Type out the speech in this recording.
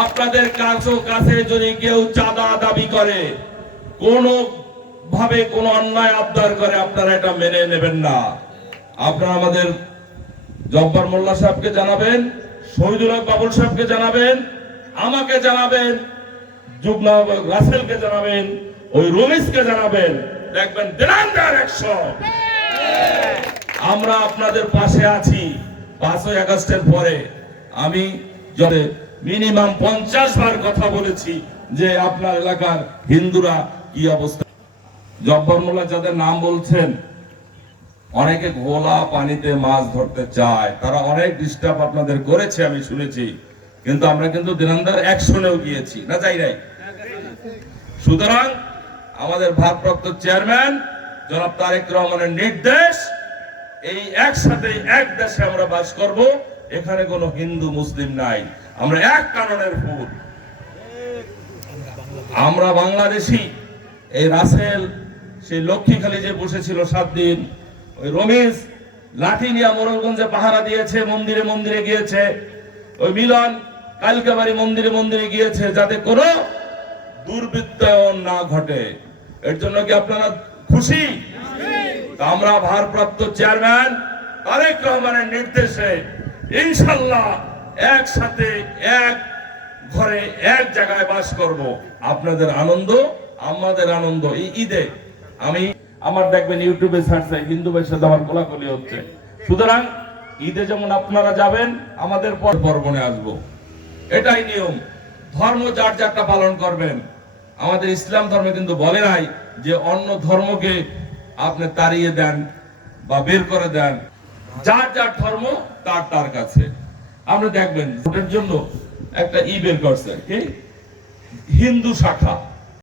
আপনাদের কাছে কাছে যদি কেউ চাঁদা দাবি করে কোন ভাবে কোন অন্যায় আবদার করে, আপনারা এটা মেনে নেবেন না। আপনারা আমাদের জব্বার মোল্লা সাহেবকে জানাবেন, শহীদুল বাবুল সাহেবকে জানাবেন, আমাকে জানাবেন আহ্বায়ক রাসেলকে জানাবেন, ওই রমিসকে জানাবেন। দেখবেন আমরা আপনাদের পাশে আছি। পাঁচই আগস্টের পরে আমি যদি মিনিমাম পঞ্চাশ বার কথা বলেছি যে আপনার এলাকার হিন্দুরা কি অবস্থা? জব্বর মোল্লা যাদের নাম বলছেন, অনেকে ঘোলা পানিতে মাছ ধরতে চায়। তারা অনেক ডিস্টার্ব আপনাদের করেছে, আমি শুনেছি। কিন্তু আমরা কিন্তু দিনান্দার অ্যাকশনেও গিয়েছি। না যাই নাই? সুতরাং আমাদের ভারপ্রাপ্ত চেয়ারম্যান জনাব তারেক রহমানের নির্দেশ, এই একসাথে এক দেশে আমরা বাস করব। এখানে কোনো হিন্দু মুসলিম নাই। আমরা এক কারণের ফুল আমরা বাংলাদেশি। এই রাসেল সেই লক্ষ্মীখালি যে বসেছিল সাত দিন। ওই রমেশ লাঠি নিয়ে মোরলগঞ্জে পাহারা দিয়েছে মন্দিরে মন্দিরে গিয়েছে। ওই মিলন কালকাবাড়ি মন্দিরে মন্দিরে গিয়েছে যাতে কোনো দুর্বৃত্তায়ন না ঘটে। এর জন্য কি আপনারা খুশি? আমরা ভারপ্রাপ্ত চেয়ারম্যান তারেক রহমানের নির্দেশে ইনশাল্লাহ একসাথে এক ঘরে এক জায়গায় বাস করব। আপনাদের আনন্দ, আমাদের আনন্দ। এই ঈদে আমি আমার দেখবেন ইউটিউবে ছাড়ছে হিন্দু ভাইয়ের সাথে আমার কোলাকুলি হচ্ছে। সুতরাং ঈদে যেমন আপনারা যাবেন, আমাদের পর পর্বণে আসব। এটাই নিয়ম। ধর্ম যার যারটা পালন করবেন। আমাদের ইসলাম ধর্মে কিন্তু বলে নাই যে অন্য ধর্মকে আপনি তাড়িয়ে দেন বা বের করে দেন। যার যার ধর্ম, তার তার কাছে। আপনি দেখবেন, ভোটের জন্য একটা ই বের করছে কি, হিন্দু শাখা।